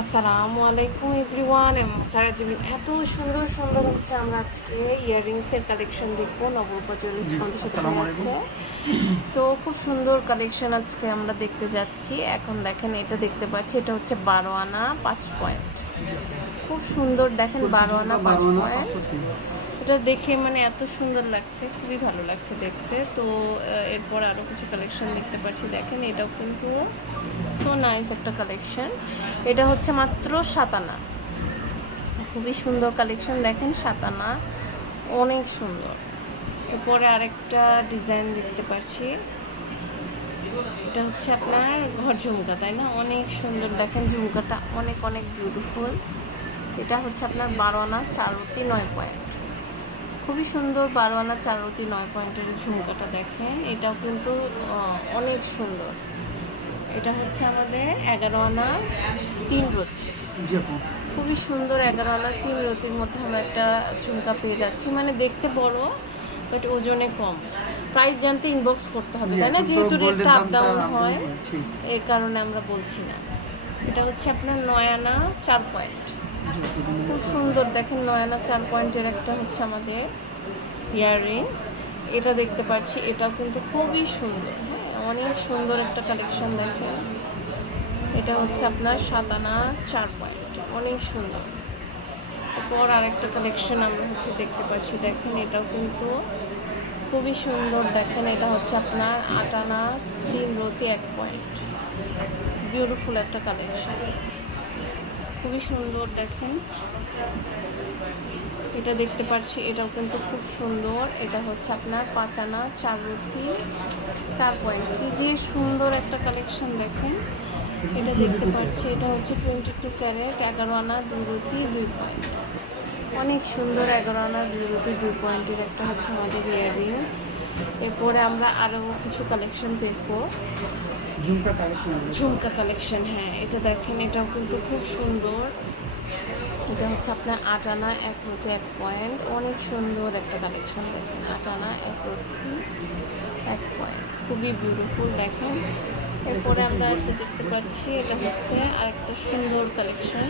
আসসালামু আলাইকুম এভরিওয়ান। সারা জীবন এত সুন্দর সুন্দর হচ্ছে আমরা আজকে ইয়াররিংসের কালেকশন দেখব। নবরূপা পঞ্চাশ আছে সো খুব সুন্দর কালেকশন আজকে আমরা দেখতে যাচ্ছি। এখন দেখেন এটা দেখতে পাচ্ছি এটা হচ্ছে বারো আনা পাঁচ পয়েন্ট খুব সুন্দর দেখেন বারো আনা পাঁচ পয়েন্ট এটা দেখে মানে এত সুন্দর লাগছে, খুবই ভালো লাগছে দেখতে। তো এরপর আরও কিছু কালেকশন দেখতে পাচ্ছি। দেখেন, এটাও কিন্তু সো নাইস একটা কালেকশন এটা হচ্ছে মাত্র সাতানা। খুবই সুন্দর কালেকশন দেখেন সাতানা। অনেক সুন্দর। এরপরে আরেকটা ডিজাইন দেখতে পাচ্ছি। এটা হচ্ছে আপনার ঘর ঝুমকা, তাই না? অনেক সুন্দর। দেখেন ঝুমকাটা অনেক অনেক বিউটিফুল এটা হচ্ছে আপনার বারো আনা চারতি নয় পয়েন্ট। খুবই সুন্দর বারো আনা চারতি নয় পয়েন্টের ঝুমকাটা দেখেন। এটাও কিন্তু অনেক সুন্দর। এটা হচ্ছে আমাদের এগারো আনা তিন রতি। খুবই সুন্দর এগারো আনা তিন রতির মধ্যে আমরা একটা ঝুমকা পেয়ে যাচ্ছি। মানে দেখতে বড় বাট ওজনে কম। প্রাইস জানতে ইনবক্স করতে হবে তাই না? যেহেতু রেটটা আপ ডাউন হয় এই কারণে আমরা বলছি না। এটা হচ্ছে আপনার নয় আনা চার পয়েন্ট। খুব সুন্দর। দেখেন নয়না চার পয়েন্টের একটা হচ্ছে আমাদের ইয়াররিংস এটা দেখতে পাচ্ছি, এটাও কিন্তু খুবই সুন্দর। হ্যাঁ অনেক সুন্দর একটা কালেকশন দেখেন। এটা হচ্ছে আপনার সাতানা চার পয়েন্ট অনেক সুন্দর। এরপর আরেকটা কালেকশন আমরা হচ্ছে দেখতে পাচ্ছি, দেখেন এটাও কিন্তু খুবই সুন্দর। দেখেন এটা হচ্ছে আপনার আটানা তিন রতি এক পয়েন্ট বিউটিফুল একটা কালেকশন খুবই সুন্দর দেখেন। এটা দেখতে পাচ্ছি, এটাও কিন্তু খুব সুন্দর। এটা হচ্ছে আপনার পাঁচ আনা চার রুটি, চার পয়েন্ট। কি যে সুন্দর একটা কালেকশন দেখেন। এটা দেখতে পাচ্ছি, এটা হচ্ছে টোয়েন্টি টু ক্যারেট, এগারো আনা দুই রুটি, দুই পয়েন্ট। অনেক সুন্দর এগারো আনা দুই রুটি, দুই পয়েন্টের একটা হচ্ছে আমাদের ইয়াররিংস এরপরে আমরা আরও কিছু কালেকশন দেখব। ঝুমকা কালেকশন ঝুমকা কালেকশন হ্যাঁ এটা দেখেন, এটাও কিন্তু খুব সুন্দর। এটা হচ্ছে আপনার আট আনা এক রুটি, এক পয়েন্ট। অনেক সুন্দর একটা কালেকশন দেখেন আট আনা এক রুটি, এক পয়েন্ট। খুবই বিউটিফুল দেখেন। এরপরে আমরা দেখতে পাচ্ছি, এটা হচ্ছে আরেকটা সুন্দর কালেকশন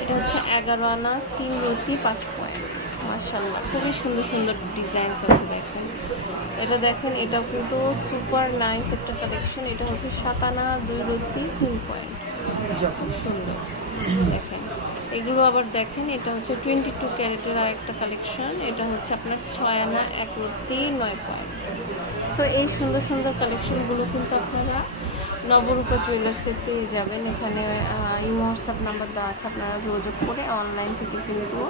এটা হচ্ছে এগারো আনা, তিন রুটি, পাঁচ পয়েন্ট। মার্শাল্লাহ খুবই সুন্দর সুন্দর ডিজাইনস আছে দেখেন। এটা দেখেন, এটা কিন্তু সুপার নাইস একটা কালেকশন এটা হচ্ছে সাত আনা দুই রুটি তিন পয়েন্ট। সুন্দর। দেখেন, এগুলো আবার দেখেন, এটা হচ্ছে টোয়েন্টি টু ক্যারেটের একটা কালেকশন এটা হচ্ছে আপনার ছয় আনা এক রুটি নয় পয়েন্ট। সো এই সুন্দর সুন্দর কালেকশনগুলো কিন্তু আপনারা নবরূপা জুয়েলার্সে পেয়ে যাবেন। এখানে এই হোয়াটসঅ্যাপ নাম্বার দেওয়া আছে, আপনারা যোগাযোগ করে অনলাইন থেকে কিন্তু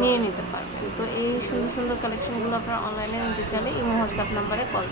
নিয়ে নিতে পারবেন। তো এই সুন্দর সুন্দর কালেকশনগুলো আপনারা অনলাইনে নিতে চাইলে ইমো হোয়াটসঅ্যাপ নাম্বারে কল